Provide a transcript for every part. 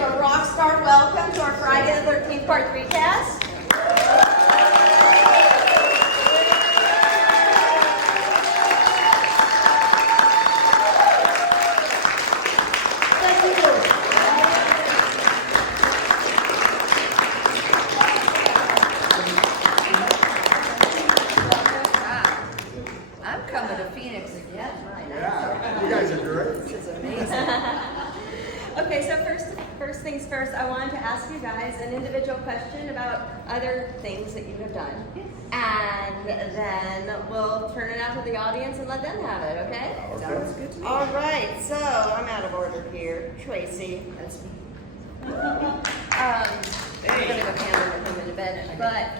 give a rock star welcome to our Friday the 13th Part 3 cast. I'm coming to Phoenix again. Yeah, you guys are great. This is amazing. Okay, so first things first, I wanted to ask you guys an individual question about other things that you have done. And then we'll turn it out to the audience and let them have it, okay? Sounds good to me. All right, so I'm out of order here. Tracie. That's me. I'm gonna go camera with him in a bit. But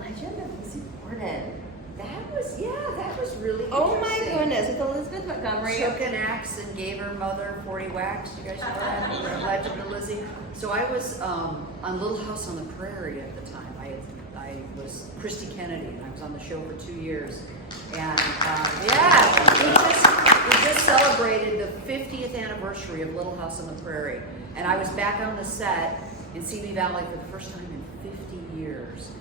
Legend of Lizzie Borden. That was really Oh my interesting. goodness, with Elizabeth Montgomery. Took an axe and gave her mother 40 whacks. You guys know that? Legend of Lizzie. So I was on Little House on the Prairie at the time. I was Christy Kennedy, and I was on the show for 2 years. And we just celebrated the 50th anniversary of Little House on the Prairie. And I was back on the set in Simi Valley for the first time in 50 years.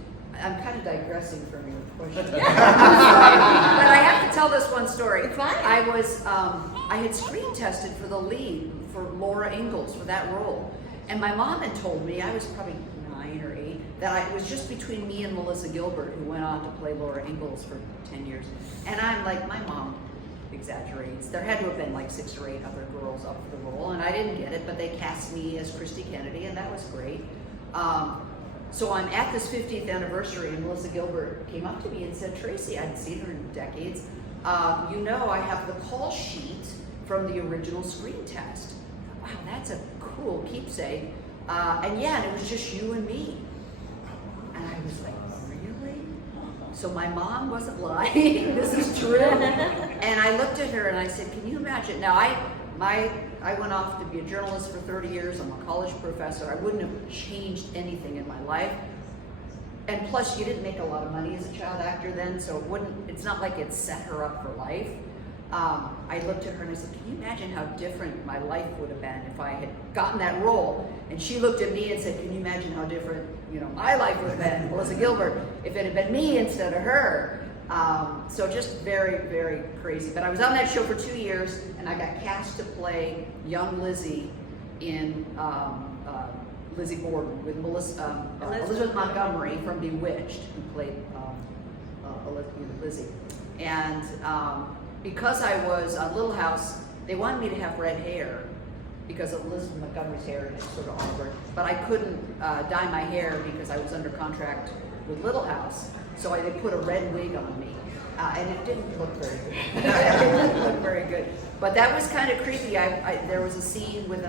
I'm kind of digressing from your question. But I have to tell this one story. It's fine. I had screen tested for the lead for Laura Ingalls for that role. And my mom had told me, I was probably 9 or 8, that it was just between me and Melissa Gilbert, who went on to play Laura Ingalls for 10 years. And I'm like, my mom exaggerates. There had to have been like 6 or 8 other girls up for the role, and I didn't get it, but they cast me as Christy Kennedy, and that was great. So I'm at this 50th anniversary, and Melissa Gilbert came up to me and said, Tracie, I hadn't seen her in decades. I have the call sheet from the original screen test. Wow, that's a cool keepsake. And it was just you and me. And I was like, really? So my mom wasn't lying. This is true. And I looked at her and I said, can you imagine? Now, I went off to be a journalist for 30 years. I'm a college professor. I wouldn't have changed anything in my life. And plus, you didn't make a lot of money as a child actor then, so it's not like it set her up for life. I looked at her and I said, can you imagine how different my life would have been if I had gotten that role? And she looked at me and said, can you imagine how different my life would have been, Melissa Gilbert, if it had been me instead of her? So just very, very crazy. But I was on that show for 2 years, and I got cast to play young Lizzie in Lizzie Borden with Elizabeth Montgomery from Bewitched, who played Lizzie. And because I was on Little House, they wanted me to have red hair because of Elizabeth Montgomery's hair is sort of auburn. But I couldn't dye my hair because I was under contract with Little House. So they put a red wig on me, and it didn't look very good. It didn't look very good. But that was kind of creepy. There was a scene with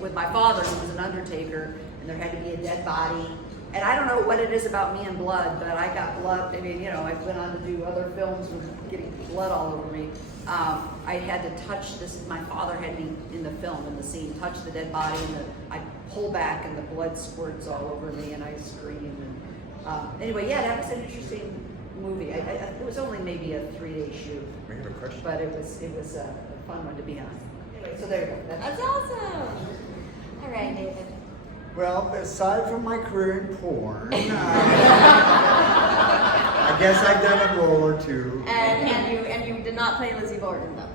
with my father, who was an undertaker, and there had to be a dead body. And I don't know what it is about me and blood, but I got blood. I mean, I went on to do other films with getting blood all over me. I had to touch this. My father had me in the film, in the scene, touch the dead body, and I pull back, and the blood squirts all over me, and I scream. Anyway, that was an interesting movie. It was only maybe a 3-day shoot, but it was a fun one to be on. Anyway, so there you go. That's awesome. All right, David. Well, aside from my career in porn, I guess I've done a role or two. And you did not play Lizzie Borden, though.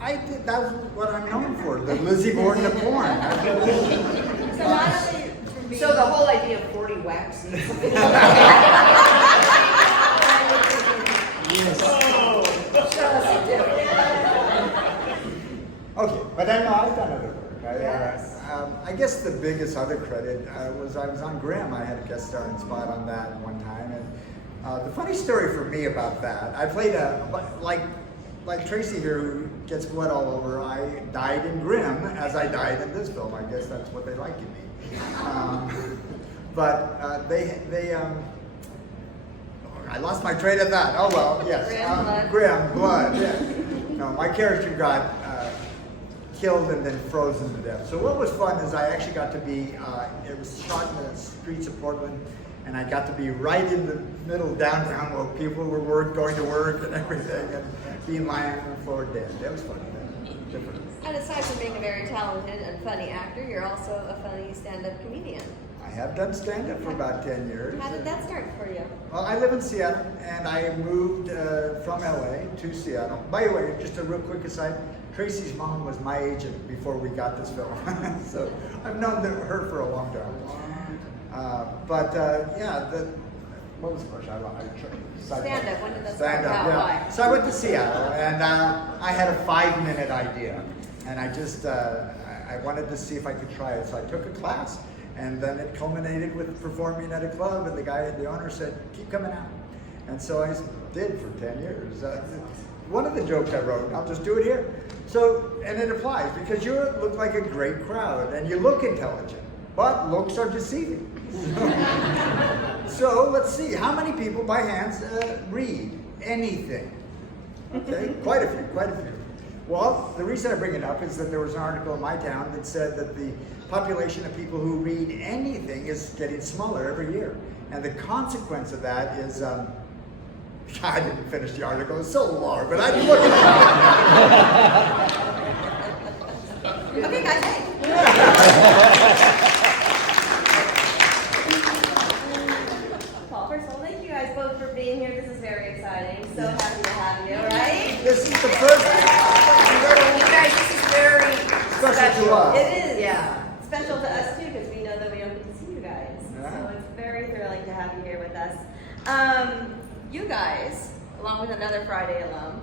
I did. That's what I'm known for, the Lizzie Borden of porn. So not only from being... So the whole idea of 40 whacks. Okay, but then I've done other work. Yes. I guess the biggest other credit was I was on Grimm. I had a guest starring spot on that one time, and the funny story for me about that, I played like Tracie here, who gets blood all over. I died in Grimm as I died in this film. I guess that's what they like in me. But I lost my train of thought. Oh well, yes. Grimm, blood. Yeah. No, my character got killed and then frozen to death. So what was fun is I actually got to be, it was shot in the streets of Portland, and I got to be right in the middle downtown where people were going to work and everything, and being lying on the floor dead. That was fun. Different. And aside from being a very talented and funny actor, you're also a funny stand-up comedian. I have done stand-up for about 10 years. How did that start for you? Well, I live in Seattle, and I moved from LA to Seattle. By the way, just a real quick aside, Tracie's mom was my agent before we got this film. So I've known her for a long time. What was the question? Stand-up, when did that start? Stand-up, How, yeah. why? So I went to Seattle, and I had a 5-minute idea. And I just, I wanted to see if I could try it. So I took a class, and then it culminated with performing at a club, and the owner said, keep coming out. And so I did for 10 years. One of the jokes I wrote, I'll just do it here. So, and it applies, because you look like a great crowd, and you look intelligent, but looks are deceiving. So let's see, how many people by hands read anything? Okay, quite a few. Well, the reason I bring it up is that there was an article in my town that said that the population of people who read anything is getting smaller every year. And the consequence of that is, I didn't finish the article, it's so long, but I didn't look at it. Okay, guys, hey. Paul, first of all, thank you guys both for being here. This is very exciting. So happy to have you, right? This is the first. You guys, this is very Special to us. It is. Yeah. Special to us too, because we know that we don't get to see you guys. Yeah. So it's very thrilling to have you here with us. You guys, along with another Friday alum,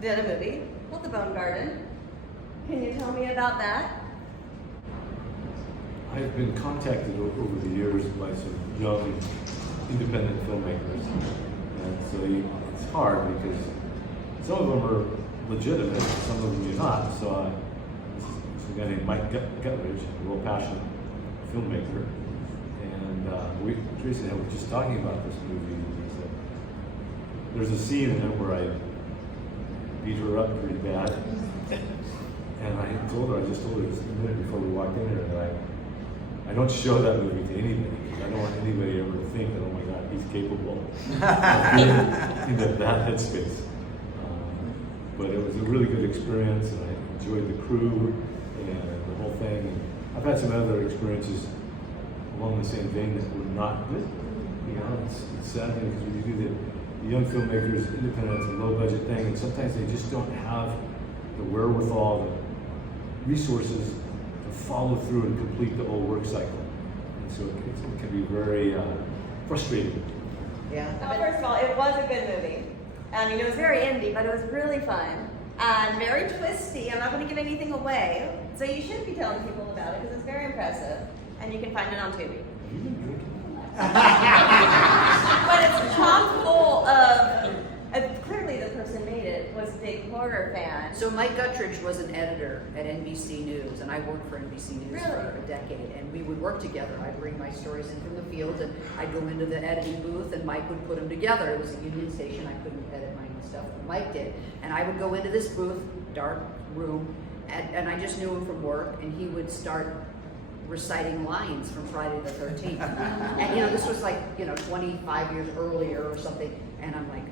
did a movie called The Bone Garden. Can you tell me about that? I've been contacted over the years by some young independent filmmakers, and so it's hard because some of them are legitimate, some of them are not. So this is a guy named Mike Guttridge, a real passionate filmmaker, and Tracie and I were just talking about this movie. There's a scene in it where I beat her up pretty bad, and I just told her just a minute before we walked in here that I don't show that movie to anybody. I don't want anybody ever to think that, oh my God, he's capable of being in that headspace. But it was a really good experience, and I enjoyed the crew and the whole thing. And I've had some other experiences along the same vein that were not good. You know, it's sad because when you do the young filmmakers, independent, it's a low budget thing, and sometimes they just don't have the wherewithal, the resources to follow through and complete the whole work cycle. And so it can be very frustrating. Yeah. Well, first of all, it was a good movie. I mean, it was very indie, but it was really fun and very twisty. I'm not going to give anything away, so you should be telling people about it because it's very impressive, and you can find it on Tubi. But it's chock full of. Clearly, the person made it was a big horror fan. So Mike Guttridge was an editor at NBC News, and I worked for NBC News for a decade, and we would work together. I'd bring my stories in from the field, and I'd go into the editing booth, and Mike would put them together. It was a union station. I couldn't edit my own stuff, but Mike did. And I would go into this booth, dark room, and I just knew him from work, and he would start reciting lines from Friday the 13th. And this was 25 years earlier or something, and I'm like,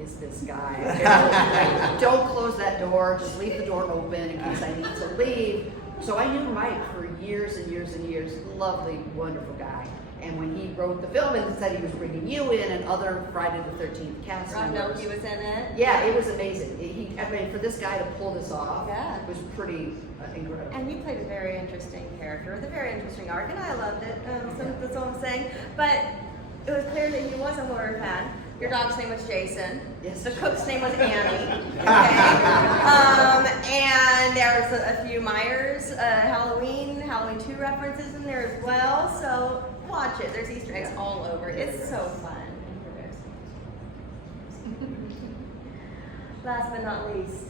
is this guy? Don't close that door, just leave the door open in case I need to leave. So I knew Mike for years and years and years, lovely, wonderful guy. And when he wrote the film and said he was bringing you in and other Friday the 13th cast members. He was in it. Yeah, it was amazing. For this guy to pull this off, yeah, was pretty incredible. And you played a very interesting character with a very interesting arc, and I loved it. So that's all I'm saying. But it was clear that he was a horror fan. Your dog's name was Jason. Yes. The cook's name was Annie. Okay. And there was a few Myers, Halloween 2 references in there as well. So watch it. There's Easter eggs all over. It's so fun. Last but not least.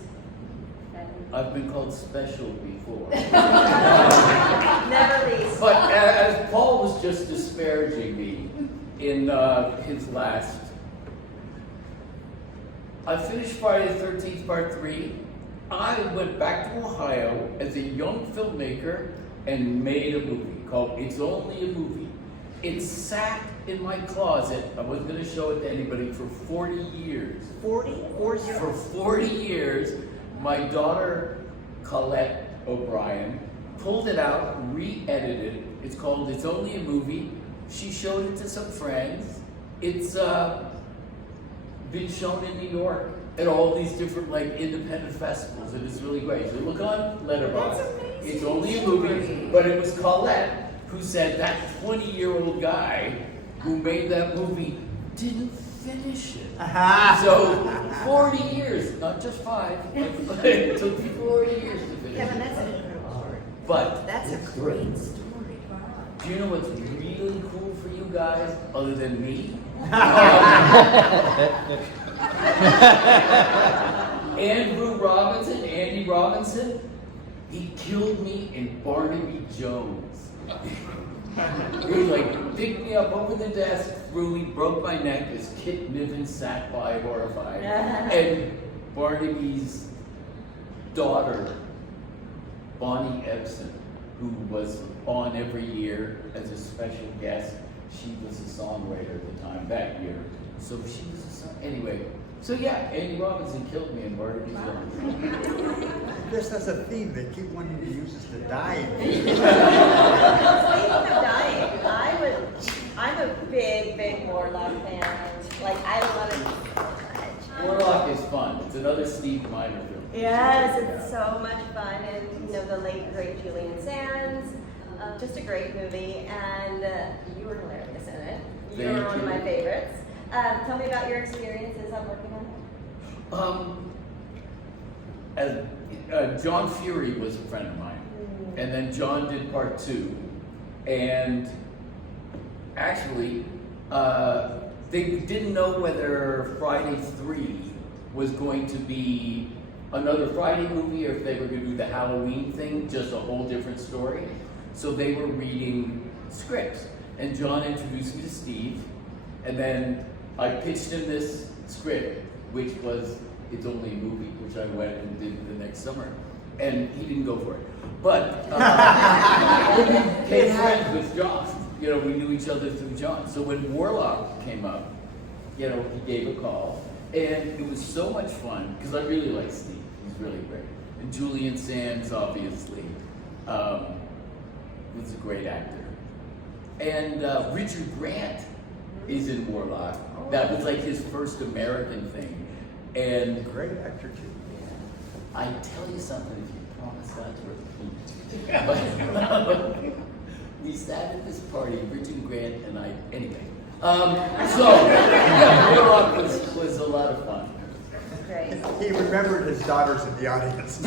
I've been called special before. Never least. But as Paul was just disparaging me in his last, I finished Friday the 13th Part 3. I went back to Ohio as a young filmmaker and made a movie called It's Only a Movie. It sat in my closet. I wasn't going to show it to anybody for 40 years. 40? For 40 years, my daughter Colette O'Brien, pulled it out, re-edited it. It's called It's Only a Movie. She showed it to some friends. It's been shown in New York at all these different like independent festivals, and it's really great. So look on Letterboxd. That's amazing. It's only a movie, but it was Colette who said that 20-year-old guy who made that movie didn't finish it. So 40 years, not just 5. It took 40 years to finish Kevin, it. that's an incredible story. But That's a great story. do you know what's really cool for you guys, other than me? Andy Robinson, he killed me in Barnaby Jones. He was like, picked me up over the desk, threw me, broke my neck as Kit Niven sat by horrified. And Barnaby's daughter, Bonnie Ebsen, who was on every year as a special guest, she was a songwriter at the time that year. So she was a song. Anyway, so yeah, Andy Robinson killed me in Barnaby Jones. I guess that's a theme. They keep wanting to use us to die. Speaking of dying, I'm a big Warlock fan. Like, I love it so much. Warlock is fun. It's another Steve Miner film. Yes, it's so much fun, and you know, the late great Julian Sands, just a great movie, and you were hilarious in it. You were Thank one of you. my favorites. Tell me about your experiences on working on it. John Fury was a friend of mine, and then John did part 2, and actually, they didn't know whether Friday 3 was going to be another Friday movie or if they were going to do the Halloween thing, just a whole different story. So they were reading scripts, and John introduced me to Steve, and then I pitched him this script, which was It's Only a Movie, which I went and did the next summer, and he didn't go for it. But we became friends with John. You know, we knew each other through John. So when Warlock came up, you know, he gave a call, and it was so much fun because I really like Steve. He's really great, and Julian Sands, obviously, was a great actor, and Richard Grant is in Warlock. That was like his first American thing, and Great actor too. I tell you something, if you promise not to repeat. We sat at this party, Richard Grant and I, anyway. Yeah, Warlock was a lot of fun. Great. He remembered his daughters in the audience.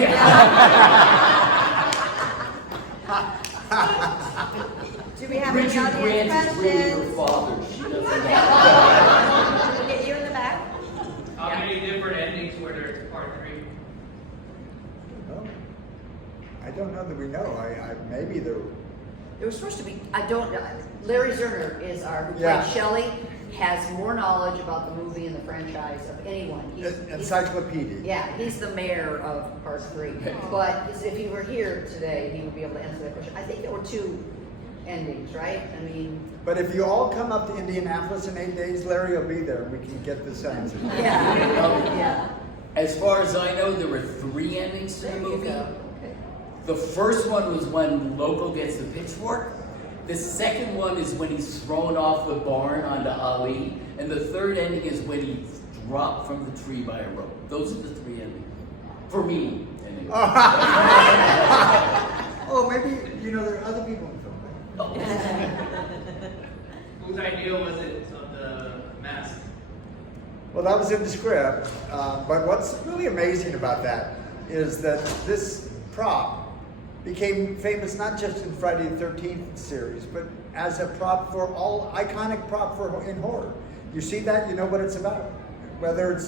Do we have Richard any Grant audience is really her questions? father. She doesn't know. Can we get you in the back? How many different endings were there to part 3? No. I don't know that we know. Maybe there. It was supposed to be, I don't know, Larry Zerner is our, who Yeah. played Shelley, has more knowledge about the movie and the franchise of anyone. Encyclopedia. Yeah, he's the mayor of Part 3. But if he were here today, he would be able to answer that question. I think there were 2 endings, right? I mean, But if you all come up to Indianapolis in 8 days, Larry will be there. We can get this answer. yeah, yeah. As far as I know, there were 3 endings to the There you movie. go. Okay. The first one was when Loco gets the pitchfork. The second one is when he's thrown off the barn onto Ali. And the third ending is when he's dropped from the tree by a rope. Those are the 3 endings. For me, anyway. Oh, maybe, there are other people in the film. Oh. Whose idea was it of the mask? Well, that was in the script. But what's really amazing about that is that this prop became famous not just in Friday the 13th series, but as a prop for iconic prop in horror. You see that, you know what it's about, whether it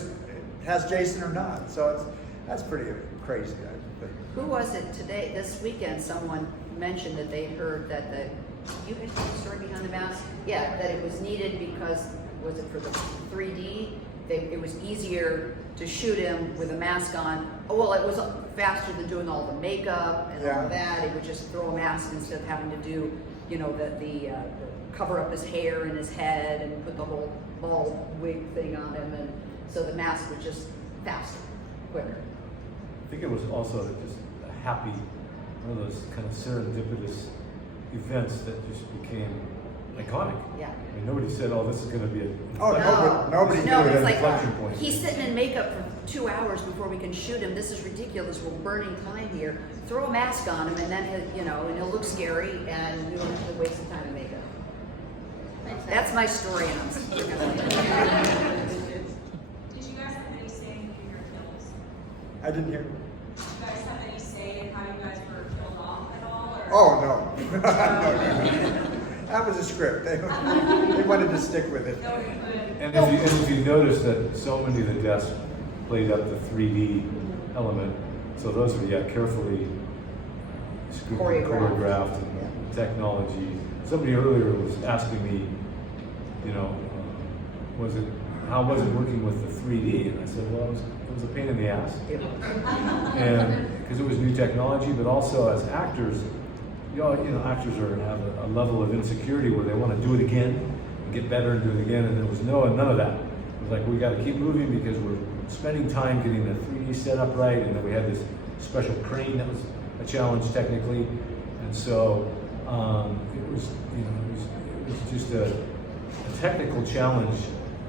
has Jason or not. So that's pretty crazy, I think. Who was it today, this weekend, someone mentioned that they heard that you guys know the story behind the mask? Yeah, that it was needed because, was it for the 3D? It was easier to shoot him with a mask on. Oh, well, it was faster than doing all the makeup and all of that. It would just throw a mask instead of having to do, the cover up his hair and his head and put the whole bald wig thing on him. And so the mask was just faster, quicker. I think it was also just a happy, one of those kind of serendipitous events that just became iconic. Yeah. I mean, nobody said, "Oh, this is going to be a." Oh, nobody knew No, it. it's an like, inflection point. he's sitting in makeup for 2 hours before we can shoot him. This is ridiculous. We're burning time here. Throw a mask on him, and then and he'll look scary, and we don't have to waste the time in makeup. That's my story, and I'm sticking with it. Did you guys have any say in who your kills? I didn't hear. Did you guys have any say in how you guys were killed off at all? Or? Oh, no. No. That was a script. They wanted to stick with it. No, you couldn't. And if you notice that so many of the deaths played up the 3D element, so those are carefully scripted, choreographed, and technology. Somebody earlier was asking me, how was it working with the 3D? And I said, well, it was a pain in the ass, and because it was new technology, but also as actors, actors have a level of insecurity where they want to do it again, and get better and do it again, and there was none of that. It was like, we got to keep moving because we're spending time getting the 3D set up right, and then we had this special crane that was a challenge technically, and so it was just a technical challenge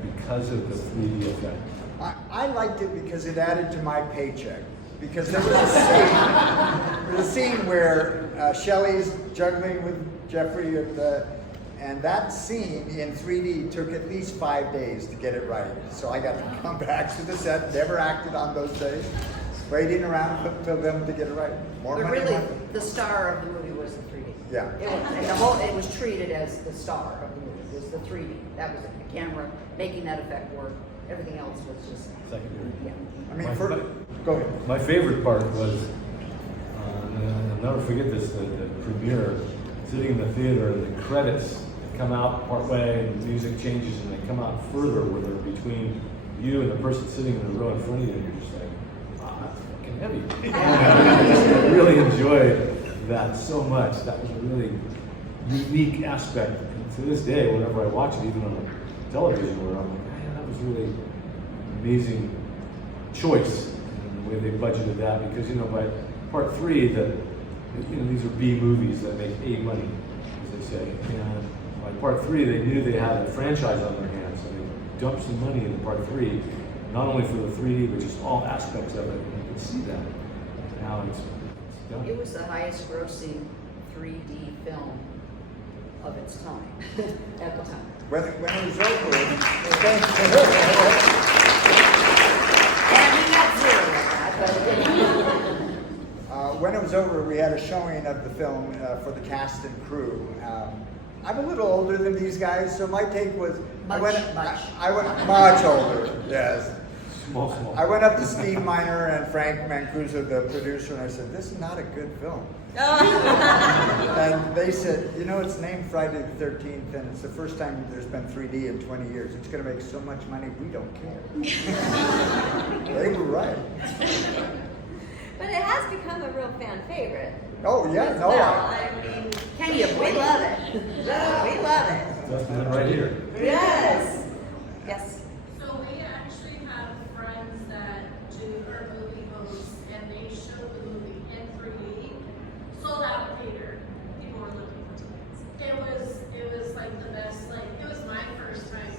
because of the 3D effect. I liked it because it added to my paycheck. Because there was a scene where Shelley's juggling with Jeffrey and that scene in 3D took at least 5 days to get it right. So I got to come back to the set, never acted on those days, waiting around for them to get it right. More But money, really, more money. the star of the movie was the 3D. Yeah. It was treated as the star of the movie. It was the 3D. That was it. The camera making that effect work. Everything else was just Secondary. yeah. I mean, go ahead. My favorite part was, and I'll never forget this, the premiere, sitting in the theater, and the credits come out part way, and the music changes, and they come out further where they're between you and the person sitting in the row in front of you, and you're just like, wow, that's fucking heavy. I just really enjoyed that so much. That was a really unique aspect. And to this day, whenever I watch it, even on the television, where I'm like, man, that was really amazing choice in the way they budgeted that, because by part 3 these are B movies that make A money, as they say, and by part 3 they knew they had a franchise on their hands, so they dumped some money into part 3, not only for the 3D but just all aspects of it, and you can see that now it's done. It was the highest grossing 3D film of its time at the time. When it was over, when it was over, we had a showing of the film for the cast and crew. I'm a little older than these guys, so my take was I went much older. Yes. Small. I went up to Steve Miner and Frank Mancuso, the producer, and I said, "This is not a good film." And they said, it's named Friday the 13th, and it's the first time there's been 3D in 20 years. It's going to make so much money, we don't care. They were right. But it has become a real fan favorite. Oh, yeah, no. I mean, Can you we believe love it? it. We love it. That's right here. Yes. Yes. So we actually have friends that do our movie hosts, and they show the movie in 3D, sold out theater. People were looking for tickets. It was like the best. It was my first time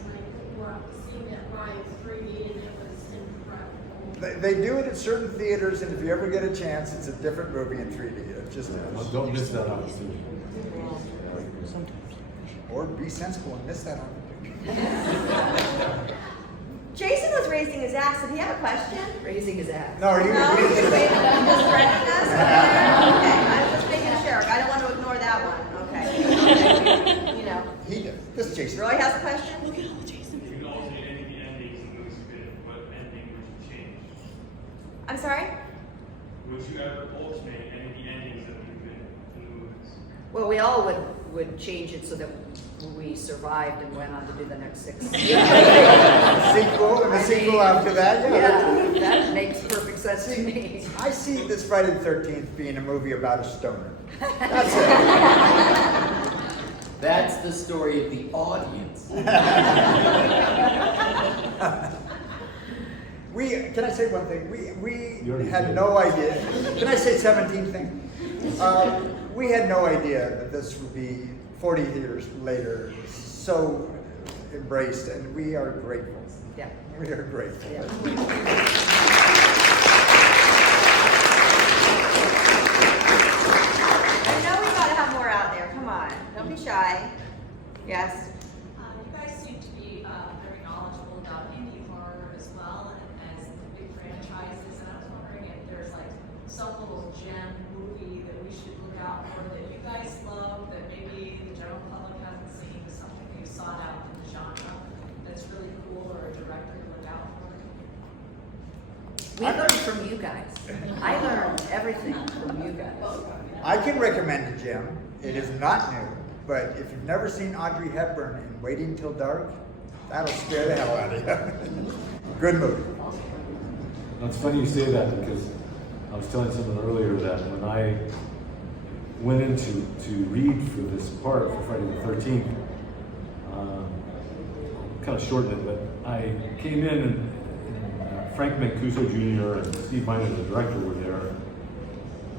seeing it live 3D, and it was incredible. They do it at certain theaters, and if you ever get a chance, it's a different movie in 3D. It just Well, is. don't miss that opportunity. Or be sensible and miss that opportunity. Jason was raising his ass. Did he have a question? Raising his ass. No, you No, he's should. waiting. He's just threatening us. Okay, I'm just making sure. I don't want to ignore that one. Okay. He does. This is Jason. Roy has a question. If you could alternate any of the endings in movies, what ending would you change? I'm sorry? Would you ever alternate any of the endings that we've been in the movies? Well, we all would change it so that we survived and went on to do the next 6. Sequel and a sequel after that. Yeah, that makes perfect sense to me. I see this Friday the 13th being a movie about a stoner. That's it. That's the story of the audience. Can I say one thing? We You already had did. no idea. Can I say 17 things? We had no idea that this would be 40 years later so embraced, and we are grateful. Yeah. We are grateful. Yeah. I know we gotta have more out there. Come on, don't be shy. Yes. You guys seem to be very knowledgeable about indie horror as well, and as big franchises. And I was wondering if there's like some little gem movie that we should look out for that you guys love that maybe the general public hasn't seen, something you sought out in the genre that's really cool, or a director to look out for. We learned from you guys. I learned everything from you guys. I can recommend a gem. It is not new, but if you've never seen Audrey Hepburn in Waiting Till Dark, that'll scare the hell out of you. Good movie. It's funny you say that because I was telling someone earlier that when I went in to read for this part for Friday the 13th, kind of shortened it, but I came in and Frank Mancuso Jr. and Steve Miner, the director, were there.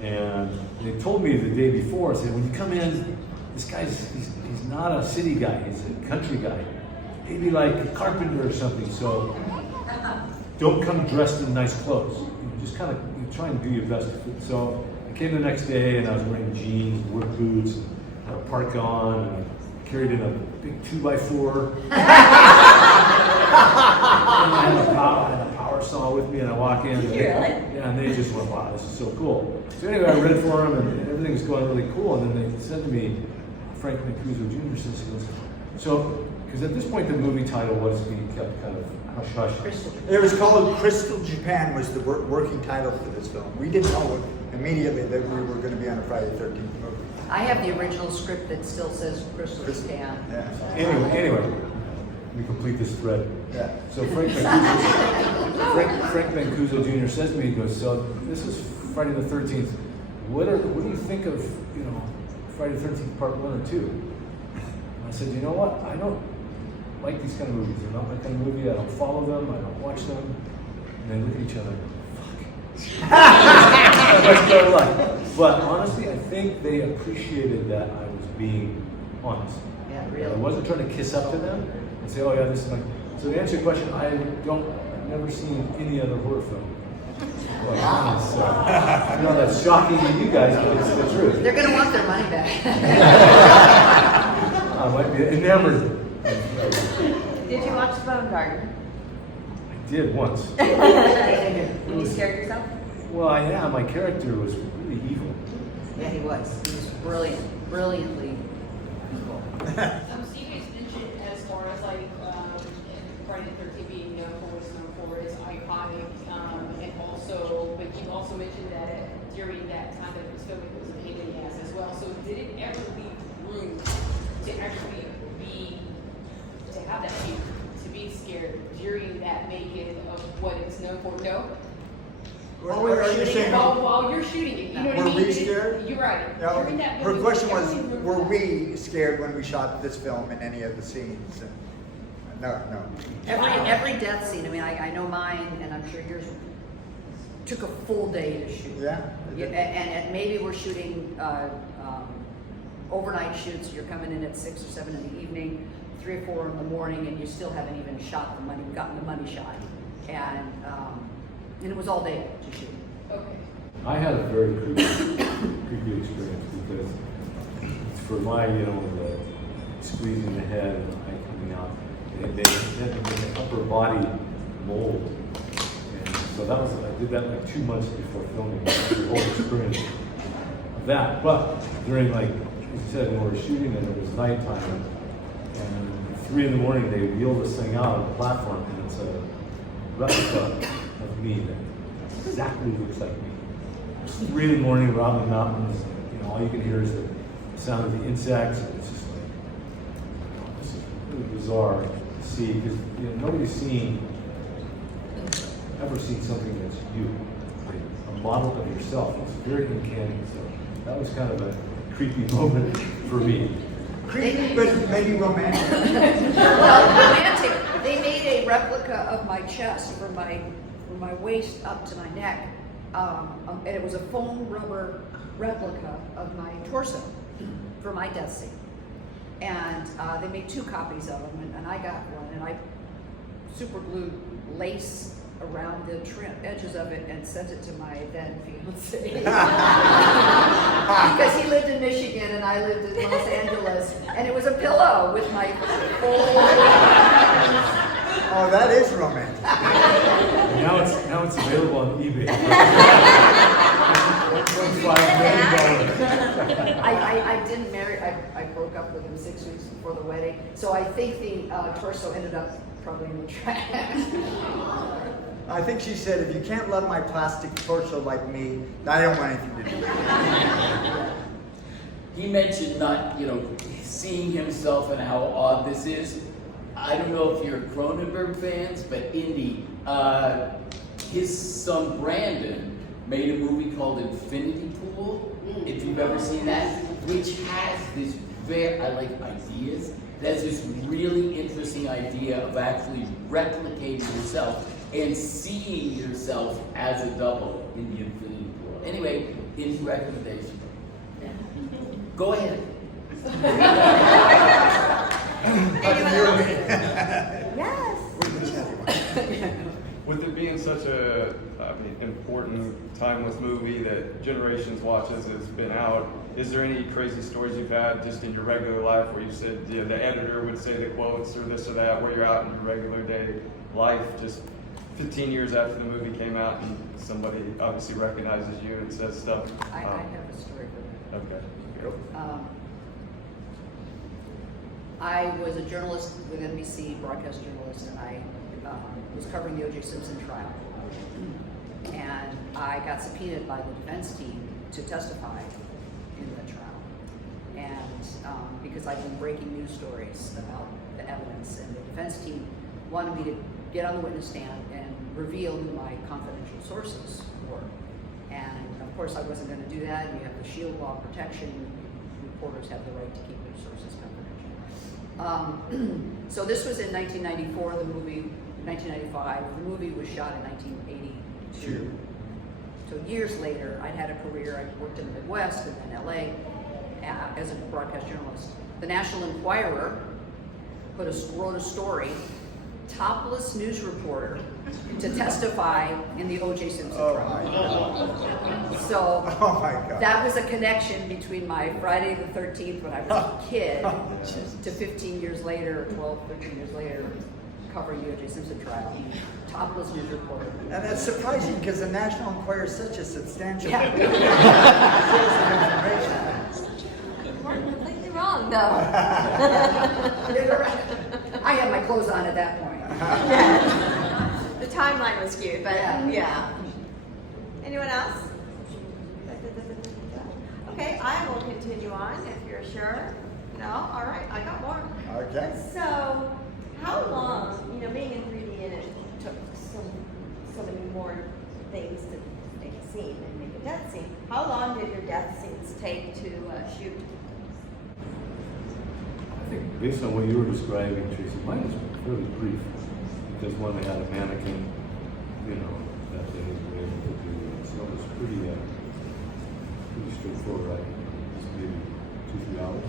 And they told me the day before, I said, when you come in, this guy's, he's not a city guy, he's a country guy. Maybe like a carpenter or something, so don't come dressed in nice clothes. You just kind of try and do your best. So I came the next day and I was wearing jeans, work boots, had a parka on, and I carried in a big 2x4. And I had a power saw with me, and I walk in. Did you really? Yeah, and they just went, wow, this is so cool. So anyway, I read for them, and everything was going really cool. And then they said to me, Frank Mancuso Jr. says, he goes, so, because at this point the movie title was being kept kind of hush hush. It was called Crystal Japan was the working title for this film. We didn't know immediately that we were going to be on a Friday the 13th movie. I have the original script that still says Crystal Japan. Yeah. Anyway, let me complete this thread. Yeah. So Frank Mancuso Jr. says to me, he goes, so this is Friday the 13th. What do you think of, Friday the 13th Part 1 or 2? I said, you know what? I don't like these kind of movies. They're not my kind of movie. I don't follow them. I don't watch them. And they look at each other and go, fuck. But honestly, I think they appreciated that I was being honest. Yeah, I really. wasn't trying to kiss up to them and say, oh yeah, this is my... So to answer your question, I've never seen any other horror film. Well, I know that's shocking to you guys, but it's the truth. They're going to want their money back. I might be enamored. Did you watch The Bone Garden? I did once. When you scared yourself? Well, yeah, my character was really evil. Yeah, he was. He was brilliantly evil. So you guys mentioned as far as like Friday the 13th being known for what it's known for, it's iconic, and also, but you also mentioned that during that time that it was filming, it was a pain in the ass as well. So did it ever leave room to actually to have that fear, to be scared during that making of what it's known for? No? Are you saying, While you're shooting it, you know what I were mean? we scared? You're right. Yeah, During that her movie, question was, everything moved were around. we scared when we shot this film in any of the scenes? And no. Every death scene, I mean, I know mine, and I'm sure yours took a full day to shoot. Yeah. And maybe we're shooting overnight shoots. You're coming in at 6 or 7 in the evening, 3 or 4 in the morning, and you still haven't even gotten the money shot. And it was all day to shoot. Okay. I had a very creepy experience because for my, the squeezing the head and the eye coming out, they had an upper body mold. And so I did that like 2 months before filming. The whole experience of that. But during, like you said, when we were shooting and it was nighttime, and at 3 in the morning they wheeled this thing out on the platform, and it's a replica of me that exactly looks like me. 3 in the morning, we're out in the mountains, all you can hear is the sound of the insects, and it's just like, this is really bizarre to see, because nobody's ever seen something that's you, like a model of yourself. It's very uncanny, so that was kind of a creepy moment for me. Creepy, but maybe romantic. Well, romantic. They made a replica of my chest for my from my waist up to my neck, and it was a foam rubber replica of my torso for my death scene. And they made 2 copies of them, and I got one, and I super glued lace around the edges of it and sent it to my then fiance. Because he lived in Michigan and I lived in Los Angeles, and it was a pillow with my full. Oh, that is romantic. Now it's available on eBay. $1.5 million. I didn't marry. I broke up with him 6 weeks before the wedding, so I think the torso ended up probably in the trash. I think she said, if you can't love my plastic torso like me, I don't want anything to do with it. He mentioned not, seeing himself and how odd this is. I don't know if you're Cronenberg fans, but Indy, his son Brandon made a movie called Infinity Pool, if you've ever seen that, which has this I like ideas. It has this really interesting idea of actually replicating yourself and seeing yourself as a double in the infinity pool. Anyway, his recommendation. Go ahead. Yes. With it being such a important, timeless movie that generations watches has been out, is there any crazy stories you've had just in your regular life where you said the editor would say the quotes or this or that, where you're out in your regular day life, just 15 years after the movie came out and somebody obviously recognizes you and says stuff? I have a story for that. Okay. Go. I was a journalist with NBC, broadcast journalist, and I was covering the O.J. Simpson trial. And I got subpoenaed by the defense team to testify in the trial. And because I'd been breaking news stories about the evidence, and the defense team wanted me to get on the witness stand and reveal who my confidential sources were. And of course I wasn't going to do that. You have the Shield law protection. Reporters have the right to keep their sources confidential. So this was in 1994, 1995. The movie was shot in 1982. So years later, I'd had a career. I worked in the Midwest and then LA as a broadcast journalist. The National Enquirer wrote a story, topless news reporter, to testify in the O.J. Simpson trial. So Oh my God. that was a connection between my Friday the 13th when I was a kid to 15 years later, 12, 13 years later, covering the O.J. Simpson trial. Topless news reporter. And that's surprising because the National Enquirer is such a substantial source of information. You weren't completely wrong, though. You're right. I had my clothes on at that point. The timeline was skewed, but yeah. Anyone else? Okay, I will continue on if you're sure. No? All right, I got more. Okay. So, how long, being in 3D and it took so many more things to make a scene and make a death scene. How long did your death scenes take to shoot? I think based on what you were describing, Tracie, mine was fairly brief. Because when they had a mannequin, that they were able to do it. So it was pretty straightforward, right? Just maybe 2-3 hours.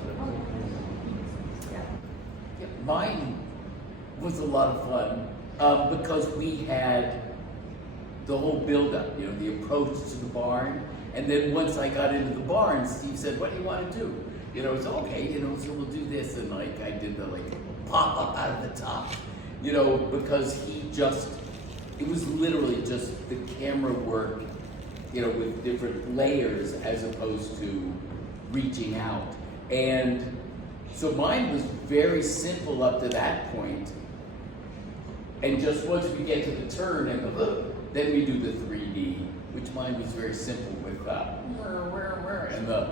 Yeah, mine was a lot of fun because we had the whole build-up, the approach to the barn, and then once I got into the barn, Steve said, "What do you want to do?" It's okay, so we'll do this, and I did the pop up out of the top, because it was literally just the camera work, with different layers as opposed to reaching out. And so mine was very simple up to that point. And just once we get to the turn and the hook, then we do the 3D, which mine was very simple with and the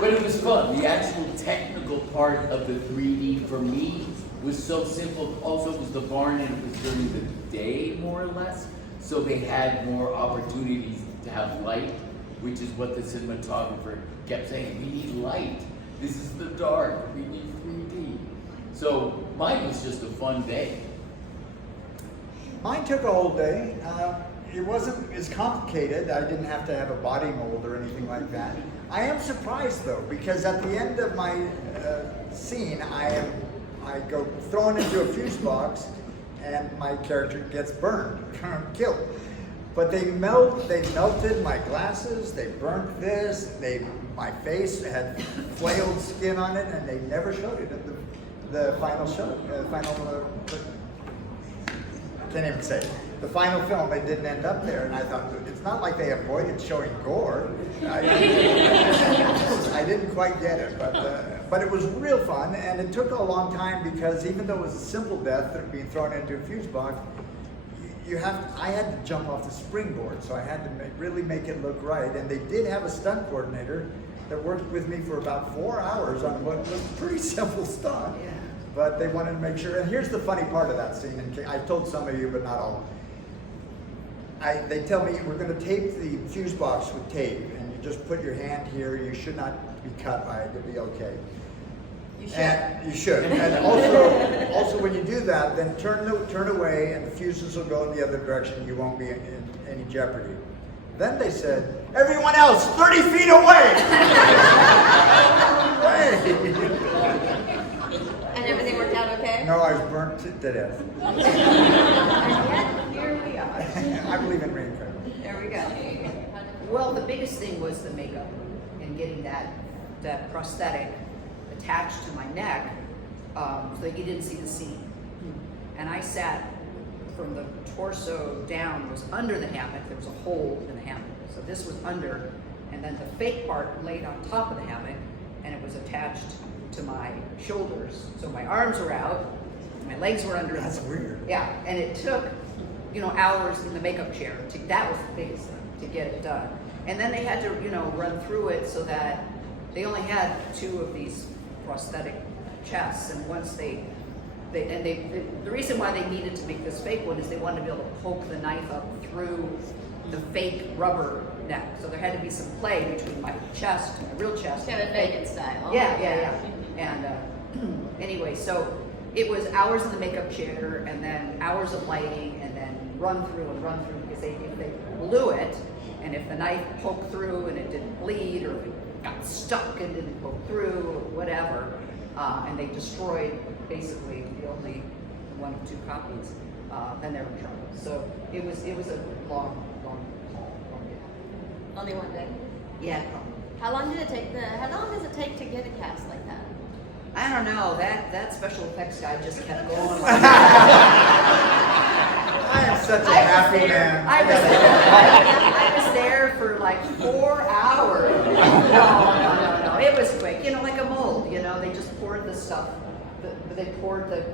but it was fun. The actual technical part of the 3D for me was so simple. Also, it was the barn and it was during the day, more or less. So they had more opportunities to have light, which is what the cinematographer kept saying. We need light. This is the dark. We need 3D. So mine was just a fun day. Mine took a whole day. It wasn't as complicated. I didn't have to have a body mold or anything like that. I am surprised though, because at the end of my scene, I go thrown into a fuse box, and my character gets burned, killed. But they melted my glasses. They burnt this. My face had flailed skin on it, and they never showed it at the final show. I can't even say it. The final film, they didn't end up there, and I thought, it's not like they avoided showing gore. I didn't quite get it, but it was real fun, and it took a long time because even though it was a simple death, being thrown into a fuse box, I had to jump off the springboard, so I had to really make it look right. And they did have a stunt coordinator that worked with me for about 4 hours on what was a pretty simple stunt. Yeah. But they wanted to make sure. And here's the funny part of that scene, and I told some of you, but not all. They tell me we're going to tape the fuse box with tape, and you just put your hand here. You should not be cut by it. You'll be okay. You should. And you should. And also when you do that, then turn away, and the fuses will go in the other direction. You won't be in any jeopardy. Then they said, everyone else, 30 feet away. And everything worked out okay? No, I was burnt to death. And yet, here we are. I believe in reincarnation. There we go. Well, the biggest thing was the makeup and getting that prosthetic attached to my neck so that you didn't see the seam. And I sat from the torso down, was under the hammock. There was a hole in the hammock. So this was under, and then the fake part laid on top of the hammock, and it was attached to my shoulders. So my arms were out, my legs were under. That's weird. Yeah, and it took, hours in the makeup chair. That was the biggest thing, to get it done. And then they had to, run through it so that they only had 2 of these prosthetic chests, and once the reason why they needed to make this fake one is they wanted to be able to poke the knife up through the fake rubber neck. So there had to be some play between my chest, my real chest. Kevin Bacon style. Yeah. And anyway, so it was hours in the makeup chair, and then hours of lighting, and then run through, because if they blew it, and if the knife poked through and it didn't bleed, or if it got stuck and didn't poke through, or whatever, and they destroyed basically the only 1 of 2 copies, then they were in trouble. So it was a long day. Only one day. Yeah. How long does it take to get a cast like that? I don't know. That special effects guy just kept going. I am such a happy man. I was there for like 4 hours. No. It was quick. Like a mold. They just poured the stuff. They poured the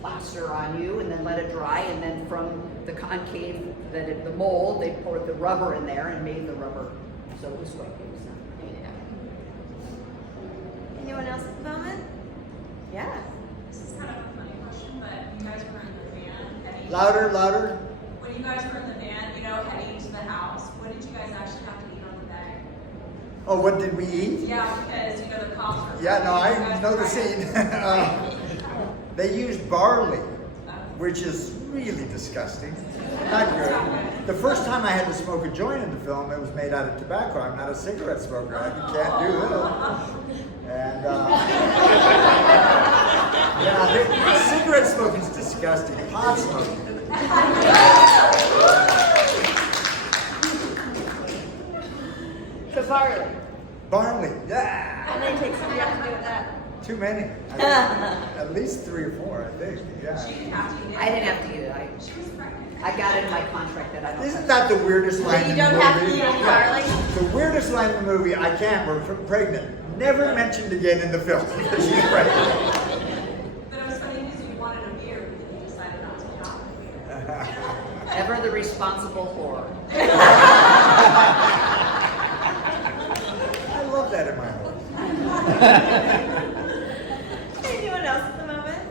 plaster on you and then let it dry, and then from the concave, the mold, they poured the rubber in there and made the rubber. So it was quick. Anyone else at the moment? Yeah. This is kind of a funny question, but you guys were in the van heading. Louder. When you guys were in the van, heading to the house, what did you guys actually have to eat on the way? Oh, what did we eat? Yeah, because the cops were. Yeah, no, you I guys know were the trying scene. They used barley, which is really disgusting. Not good. The first time I had to smoke a joint in the film, it was made out of tobacco. I'm not a cigarette smoker. I can't do this. And cigarette smoking is disgusting. Pot smoking. So barley. Barley, yeah. How many takes do you have to do with that? Too many. At least 3 or 4, I think. Yeah. I didn't have to eat it. I got it in my contract that I don't. Isn't that the weirdest line You in the movie? don't have to eat any barley? The weirdest line in the movie, I can't, we're pregnant. Never mentioned again in the film because she's pregnant. But it was funny because you wanted a beer, but you decided not to have a beer. Ever the responsible whore. I love that in my home. Anyone else at the moment?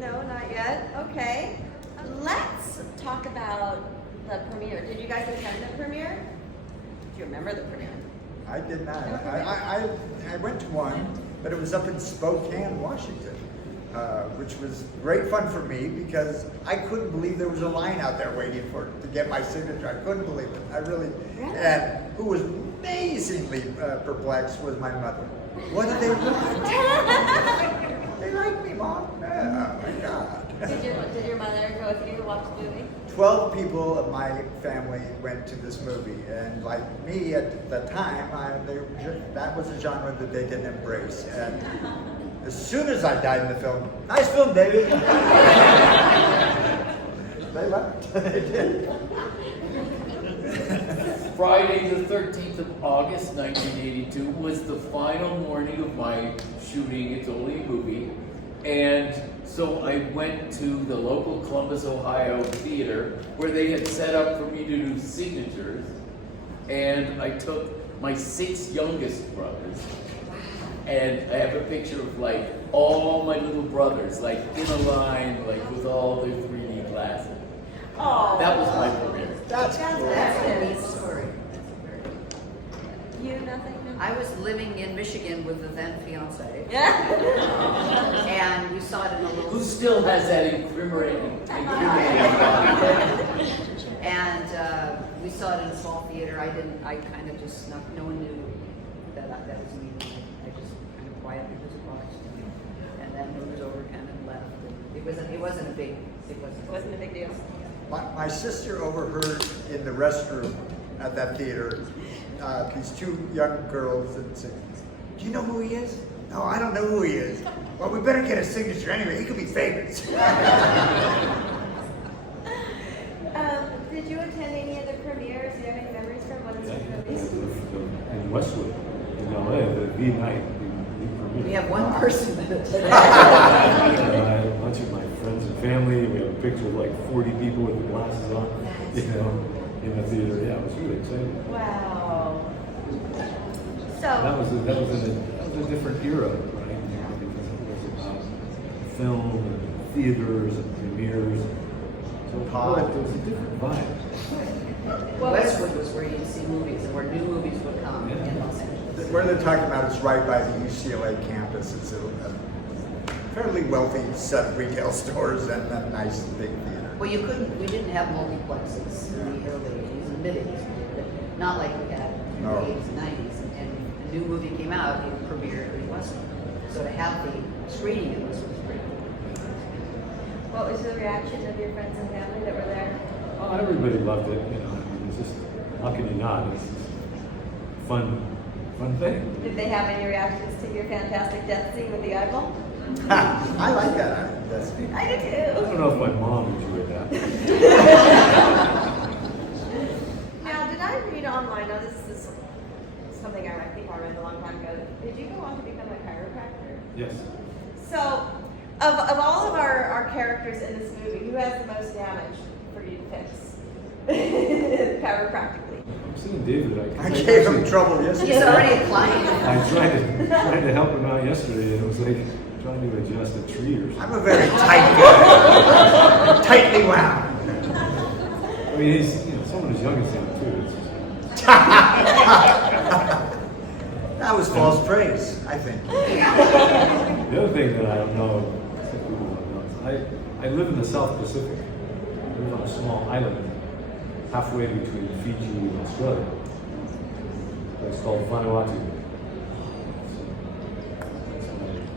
No, not yet. Okay. Let's talk about the premiere. Did you guys attend the premiere? Do you remember the premiere? I did not. I went to one, but it was up in Spokane, Washington. which was great fun for me because I couldn't believe there was a line out there waiting to get my signature. I couldn't believe it. I really. And who was amazingly perplexed was my mother. What did they want? They like me, Mom. Oh my God. Did your mother go with you to watch the movie? 12 people of my family went to this movie, and like me at the time, that was a genre that they didn't embrace. And as soon as I died in the film, nice film, David. They left. They did. Friday the 13th of August, 1982 was the final morning of my shooting It's Only a Movie. And so I went to the local Columbus, Ohio theater where they had set up for me to do signatures. And I took my 6 youngest brothers. And I have a picture of like all my little brothers, like in a line, like with all their 3D glasses. Oh, That was my premiere. That's cool. That's a neat story. You nothing? No? I was living in Michigan with the then fiance, Yeah. and we saw it in a Who little. still has that incriminating? And we saw it in a small theater. I kind of just snuck. No one knew that was me. I just kind of quietly just watched, and then moved over, kind of left. It wasn't a big. It wasn't a big deal. My sister overheard in the restroom at that theater these 2 young girls and said, "Do you know who he is?" "No, I don't know who he is." "Well, we better get a signature anyway. He could be famous." Did you attend any of the premieres? Do you have any memories from one of the movies? In Westwood, in LA, the V night. We have one person that attended. A bunch of my friends and family. We have a picture of like 40 people with the glasses on, in the theater. Yeah, it was really exciting. Wow. That was So, a different era, right? Because it was about film and theaters and premieres. So it was a different vibe. Westwood was where you'd see movies, and where new movies would come in Los Angeles. Where they're talking about is right by the UCLA campus. It's a fairly wealthy set of retail stores and a nice big theater. Well, we didn't have multiplexes in the early 80s and mid 80s, not like we had in the 80s and 90s. And a new movie came out, it premiered in Westwood. So to have the screening in Westwood was pretty cool. what was the reaction of your friends and family that were there? Oh, everybody loved it. It's just, how can you not? It's just a fun thing. Did they have any reactions to your fantastic death scene with the eyeball? I like that. That's I do I too. don't know if my mom enjoyed that. Now, did I read online? Now, this is something I think I read a long time ago. Did you go on to become a chiropractor? Yes. So, of all of our characters in this movie, who has the most damage for you to fix? Chiropractically. I'm seeing David. I gave him trouble He's yesterday. already applying. I tried to help him out yesterday, and it was like trying to adjust a tree or I'm something. a very tight guy. Tightly wound. I mean, he's someone as young as him too. It's That was false praise, I think. the other thing that I don't know, I think people don't know, is I live in the South Pacific. I live on a small island halfway between Fiji and Australia. It's called Vanuatu.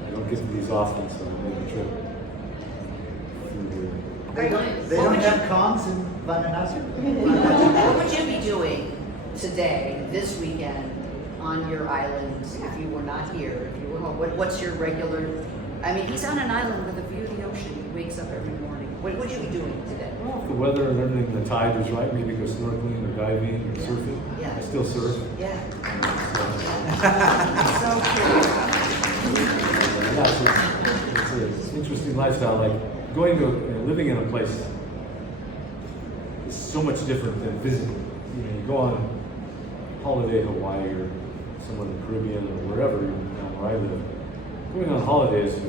I don't get these often, so I made a trip through here. They don't have comms in Vanuatu? What would you be doing today, this weekend, on your island if you were not here, if you were home? What's your regular? I mean, he's on an island with a view of the ocean. He wakes up every morning. What would you be doing today? Well, if the weather and everything, the tide is right, maybe go snorkeling or diving or surfing. Yeah. I still surf. Yeah. So it's an interesting lifestyle. Like going to living in a place is so much different than visiting. You go on holiday in Hawaii or somewhere in the Caribbean or wherever, where I live. Going on holiday is a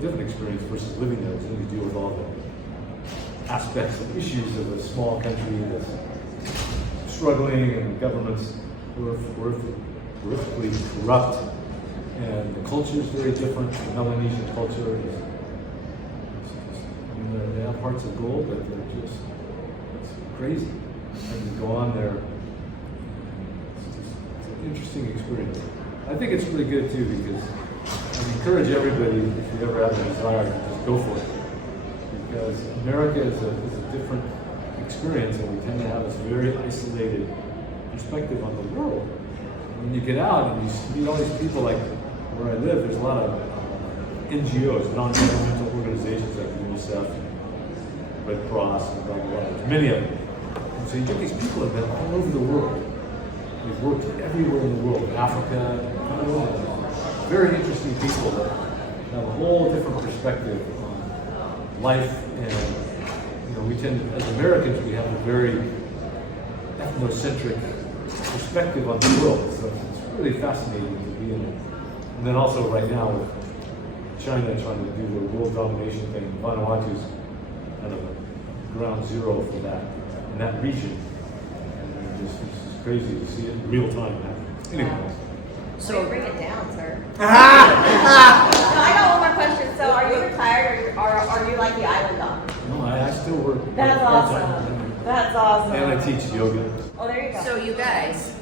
different experience versus living there. You deal with all the aspects and issues of a small country that's struggling and the government's horrifically corrupt, and the culture is very different. The Melanesian culture is and they have hearts of gold, but they're just, it's crazy. And you go on there, it's an interesting experience. I think it's really good too, because I encourage everybody, if you ever have the desire, to just go for it. Because America is a different experience, and we tend to have this very isolated perspective on the world. When you get out and you meet all these people, like where I live, there's a lot of NGOs, non-governmental organizations like UNICEF, Red Cross, and blah, blah, blah. There's many of them. And so you get these people that have been all over the world. They've worked everywhere in the world, Africa, very interesting people that have a whole different perspective on life. And we tend to, as Americans, we have a very ethnocentric perspective on the world. So it's really fascinating to be in it. And then also right now with China trying to do the world domination thing, Vanuatu's kind of a ground zero for that in that region. And it's just crazy to see it in real time happen. Anyway. So bring it down, sir. No, I got one more question. So are you retired, or are you like the island dog? No, I still work. That's awesome. That's awesome. And I teach yoga. Oh, there you go. So you guys,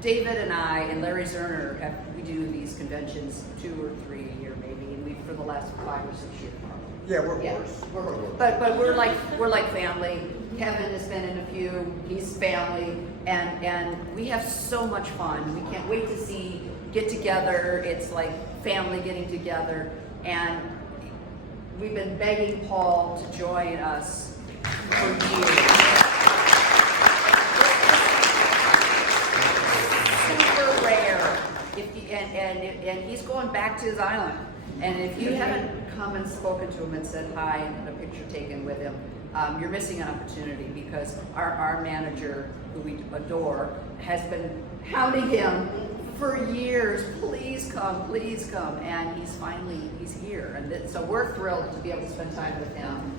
David and I and Larry Zerner we do these conventions 2 or 3 a year maybe, and for the last 5 or 6 years. Yeah, we're worse. But we're like family. Kevin has been in a few. He's family, and we have so much fun. We can't wait to get together. It's like family getting together, and we've been begging Paul to join us for years. Super rare. And he's going back to his island. And if you haven't come and spoken to him and said hi and had a picture taken with him, you're missing an opportunity, because our manager, who we adore, has been hounding him for years. Please come, and he's here. And so we're thrilled to be able to spend time with him.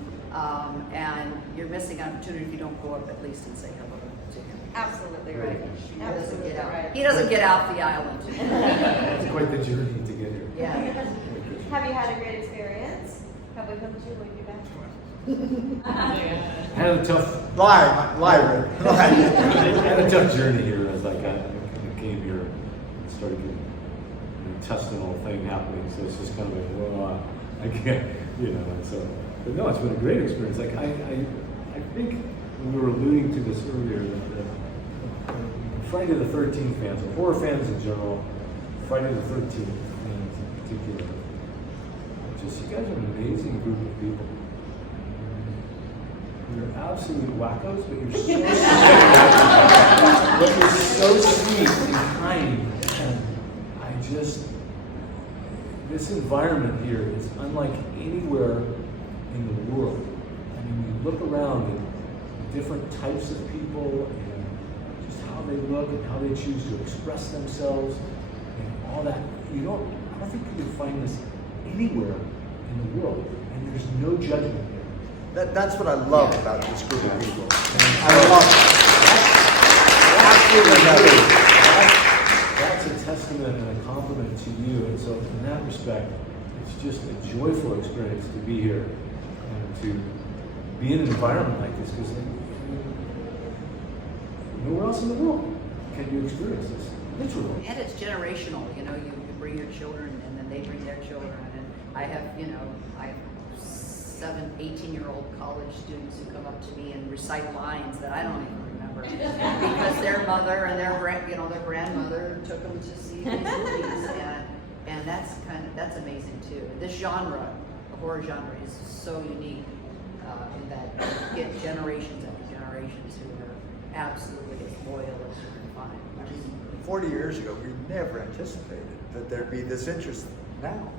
And you're missing an opportunity if you don't go up at least and say hello to him. Absolutely right. Absolutely right. He doesn't get out the island. It's quite the journey to get here. Yeah. Have you had a great experience? Have we come to you? Will you be back? I had a tough Live. I had a tough journey here as I kind of came here and started getting an intestinal thing happening. So it's just kind of like, whoa, I can't, And so, but no, it's been a great experience. Like I think we were alluding to this earlier that Friday the 13th fans, or horror fans in general, Friday the 13th fans in particular, you guys are an amazing group of people. You're absolute wackos, but you're so sweet and kind. And this environment here is unlike anywhere in the world. I mean, you look around at different types of people and just how they look and how they choose to express themselves and all that. I don't think you can find this anywhere in the world, and there's no judgment here. That's what I love about this group of people. I love it. Absolutely. That's a testament and a compliment to you, and so in that respect, it's just a joyful experience to be here and to be in an environment like this, because nowhere else in the world can you experience this, literally. And it's generational, you bring your children and then they bring their children. And I have 7, 18-year-old college students who come up to me and recite lines that I don't even remember because their mother and their grandmother took them to see these movies, and that's amazing too. This genre, the horror genre, is so unique in that you get generations after generations who are absolutely as loyal as you can find. 40 years ago, we never anticipated that there'd be this interest now.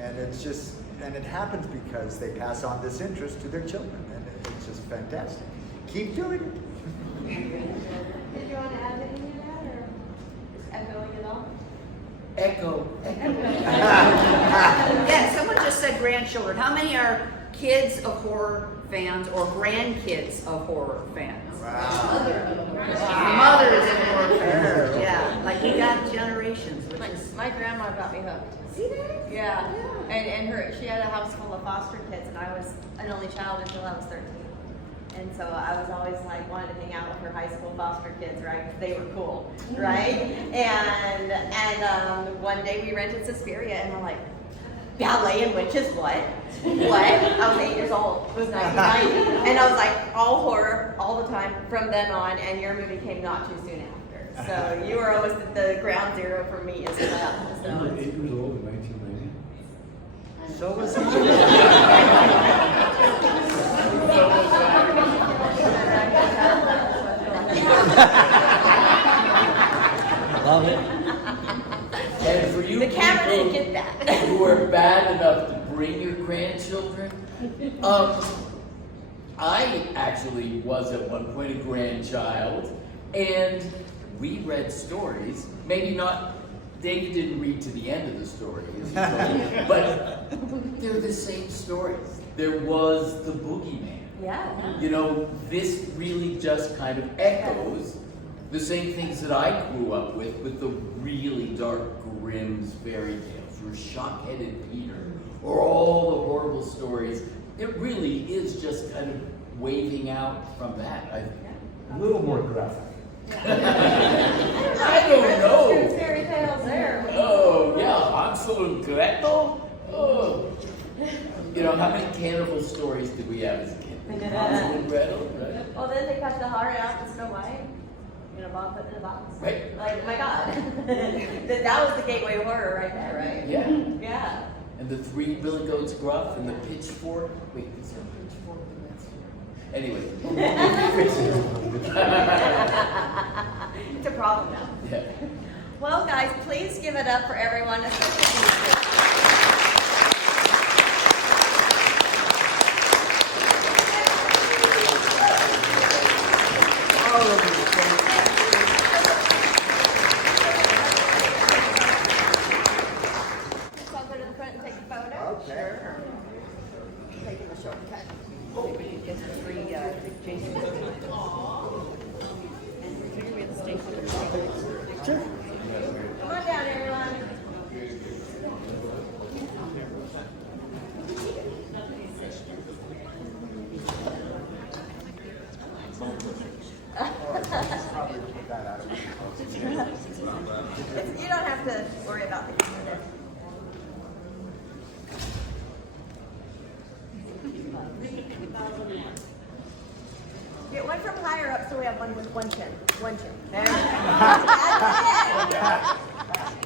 And it happens because they pass on this interest to their children, and it's just fantastic. Keep doing it. Did you want to add anything to that, or just echoing it all? Echo. Yeah, someone just said grandchildren. How many are kids of horror fans or grandkids of horror fans? Wow. Mother is an orphan. Yeah, like we got generations, which is. My grandma got me hooked. See that? Yeah. And she had a house full of foster kids, and I was an only child until I was 13. And so I was always like wanted to hang out with her high school foster kids, right? 'Cause they were cool, right? And one day we rented Suspiria, and I'm like, ballet and witches, what? What? I was 8 years old. It was 1990, and I was like all horror all the time from then on. And your movie came not too soon after, so you were almost at the ground zero for me as well. So You were it's- 8 years old in 1990. So was he. Love it. And for you The camera didn't people get that. who are bad enough to bring your grandchildren, I actually was at one point a grandchild, and we read stories. Maybe not. David didn't read to the end of the story, as he told me, but they're the same stories. There was the boogeyman. Yeah. You know, this really just kind of echoes the same things that I grew up with the really dark Grimm's fairy tales, or Shock-Headed Peter, or all the horrible stories. It really is just kind of waving out from that. A little more graphic. I don't know. Fairy tales there. Oh, yeah, Hansel and Gretel? Oh. You know, how many cannibal stories did we have as a kid? Hansel and Gretel, right? Well, then they cut the heart out and Snow White. You know, Bob put it in a box. Right. Like, oh my God. that was the gateway horror right there, right? Yeah. Yeah. And the 3 Billy Goats Gruff and the pitchfork. Wait, is there a pitchfork in that story? Anyway. It's a problem now. Yeah. Well, guys, please give it up for everyone, especially these kids. All of you. So I'll go to the front and take a photo. Okay. Taking the shortcut. Just the 3 Jason. Sure. Come on down, everyone. Probably take that out of it. You don't have to worry about the camera. Get one from higher up so we have one with one chin. One chin. There.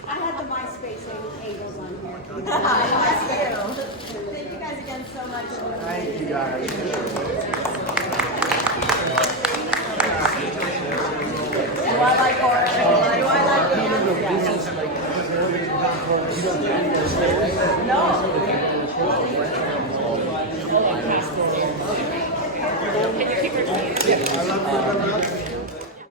I had the MySpace angles on here. Thank you guys again so much. Thank you guys. Do I like horror? Do I like dance? No. I love you.